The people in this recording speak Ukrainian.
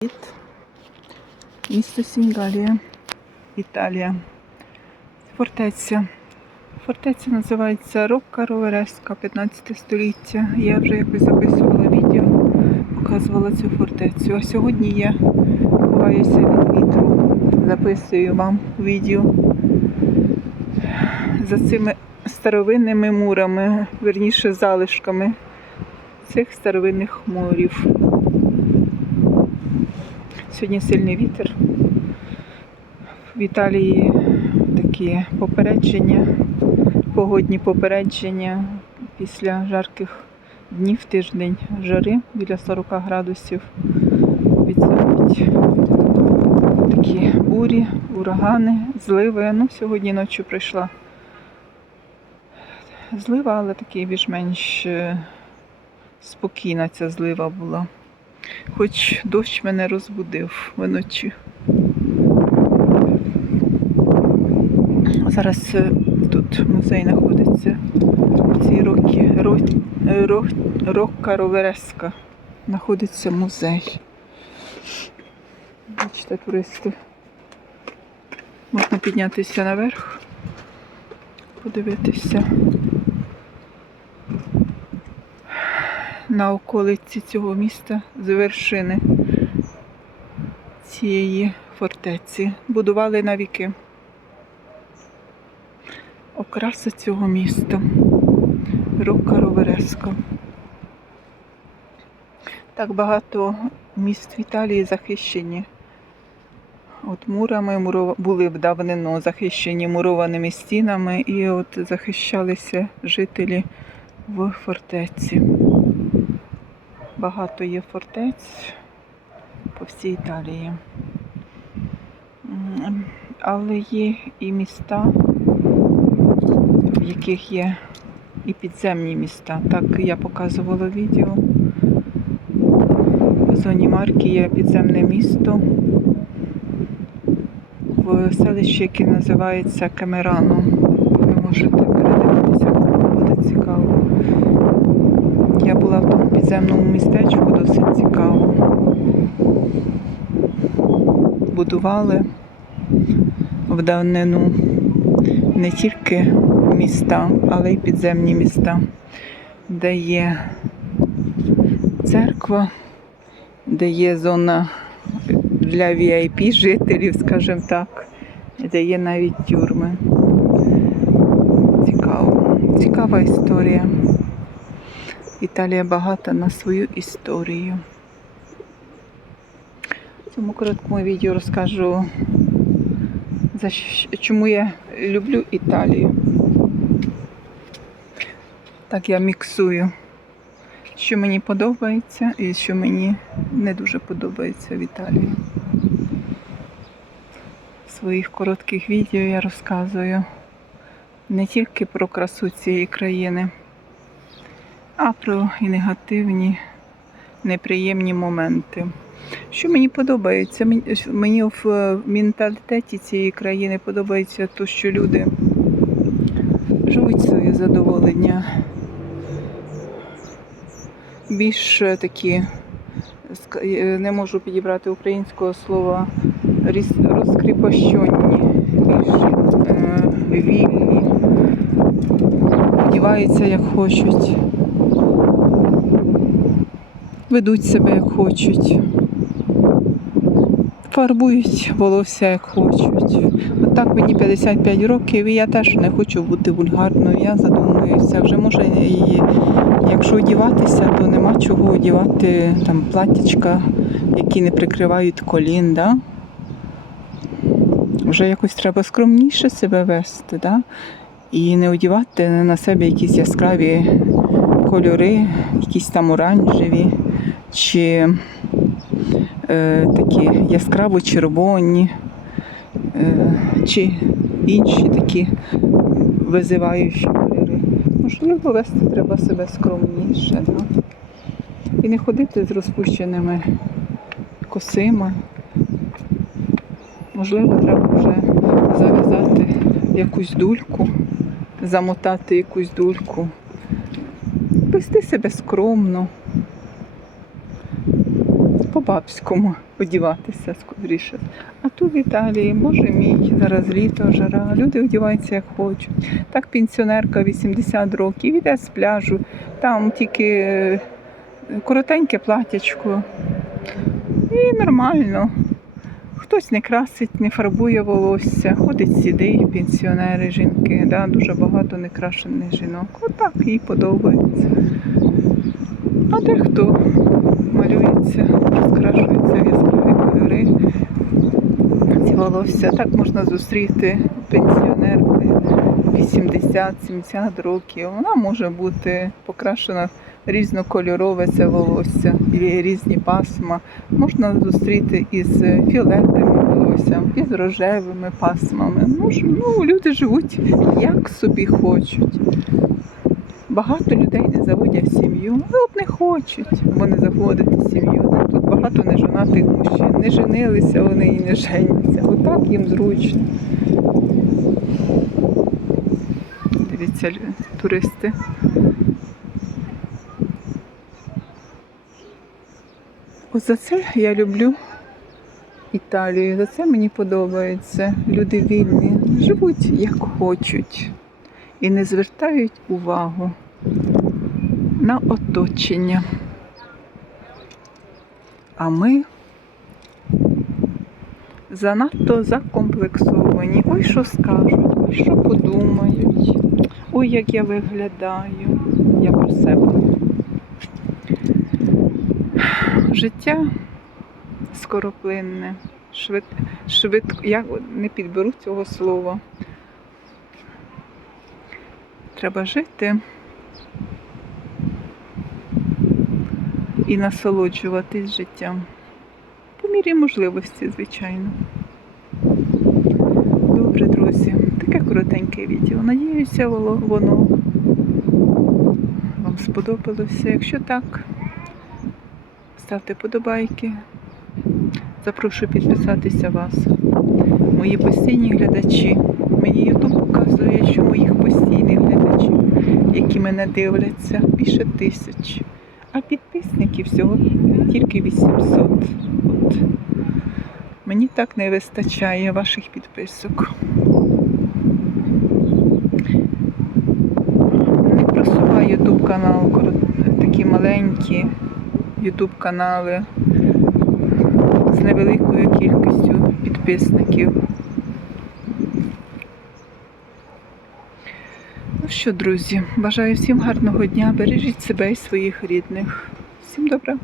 Привіт. Місто Сінгалія, Італія. Фортеця. Фортеця називається Рокка Ровереска, 15 століття. Я вже якось записувала відео, показувала цю фортецю. А сьогодні я ховаюся від вітру. Записую вам відео за цими старовинними мурами, верніше залишками цих старовинних мурів. Сьогодні сильний вітер. В Італії такі попередження, погодні попередження після жарких днів тиждень жари біля 40 градусів. Обіцяють такі бурі, урагани, зливи. Ну, сьогодні ночі прийшла злива, але такий більш-менш е, спокійна ця злива була. Хоч дощ мене розбудив вночі. Зараз е, тут музей знаходиться в цій рокі Ро, Ро, Рокка Ровереска. Знаходиться музей. Бачите, туристи. Можна піднятися наверх, подивитися. На околиці цього міста з вершини цієї фортеці. Будували на віки. Окраса цього міста. Рокка Ровереска. Так багато міст в Італії захищені. От мурами муров... були в давнину захищені мурованими стінами, і от захищалися жителі в фортеці. Багато є фортець по всій Італії. Але є і міста, в яких є і підземні міста. Так я показувала відео. В зоні Марки є підземне місто в селищі, яке називається Камерано. Ви можете передивитися, кому буде цікаво. Я була в тому підземному містечку, досить цікаво. Будували в давнину не тільки міста, але й підземні міста, де є церква, де є зона для VIP жителів, скажімо так, де є навіть тюрми. Цікаво. Цікава історія. Італія багата на свою історію. В цьому короткому відео розкажу, за чому я люблю Італію. Так я міксую, що мені подобається і що мені не дуже подобається в Італії. В своїх коротких відео я розказую не тільки про красу цієї країни а про і негативні, неприємні моменти. Що мені подобається? Мені- Мені в менталітеті цієї країни подобається те, що люди живуть своє задоволення. Більш е, такі, е, не можу підібрати українського слова, розкріпощені, більш е, вільні, одіваються як хочуть ведуть себе як хочуть, фарбують волосся як хочуть. От так мені 55 років, і я теж не хочу бути вульгарною. Я задумуюся, вже може, і, якщо одіватися, то нема чого одівати там платтячка, які не прикривають колін. Да? Вже якось треба скромніше себе вести, да? і не одівати на себе якісь яскраві кольори, якісь там оранжеві чи е, такі яскраво червоні, е, чи інші такі визиваючі кольори. Можливо, вести треба себе скромніше. Да? І не ходити з розпущеними косима. Можливо, треба вже зав'язати якусь дульку, замотати якусь дульку, вести себе скромно. По-папському одіватися скоріше. А тут в Італії, боже мій, зараз літо, жара, люди одіваються як хочуть. Так пенсіонерка 80 років іде з пляжу, там тільки е, коротеньке платячко. І нормально. Хтось не красить, не фарбує волосся, ходить сідий, пенсіонери, жінки, да, дуже багато некрашених жінок. Отак їй подобається. А дехто малюється, розкрашується в яскраві кольори. Ці волосся. Так можна зустріти пенсіонерки 80-70 років. Вона може бути покрашена різнокольорове це волосся, різні пасма. Можна зустріти із фіолетовим волоссям, із рожевими пасмами. Ну, ну, люди живуть як собі хочуть. Багато людей не заводять сім'ю, але от не хочуть вони заводити сім'ю. Тут багато неженатих мужчин. Не женилися вони і не женяться. Отак їм зручно. Дивіться, туристи. От за це я люблю Італію. За це мені подобається. Люди вільні, живуть як хочуть і не звертають увагу на оточення. А ми занадто закомплексовані. Ой, що скажуть, ой, що подумають, ой, як я виглядаю. Я про себе. Життя скороплинне, швид, швидко, я не підберу цього слова. Треба жити і насолоджуватись життям. По мірі можливості, звичайно. Добре, друзі, таке коротеньке відео. Надіюся, воно вам сподобалося. Якщо так, ставте подобайки. Запрошую підписатися вас. Мої постійні глядачі. Мені YouTube показує, що моїх постійних глядачів, які мене дивляться, більше тисяч. Підписників всього тільки 800. От. Мені так не вистачає ваших підписок. Не просуваю YouTube канал, такі маленькі YouTube канали з невеликою кількістю підписників. Ну що, друзі, бажаю всім гарного дня. Бережіть себе і своїх рідних. Всім добра.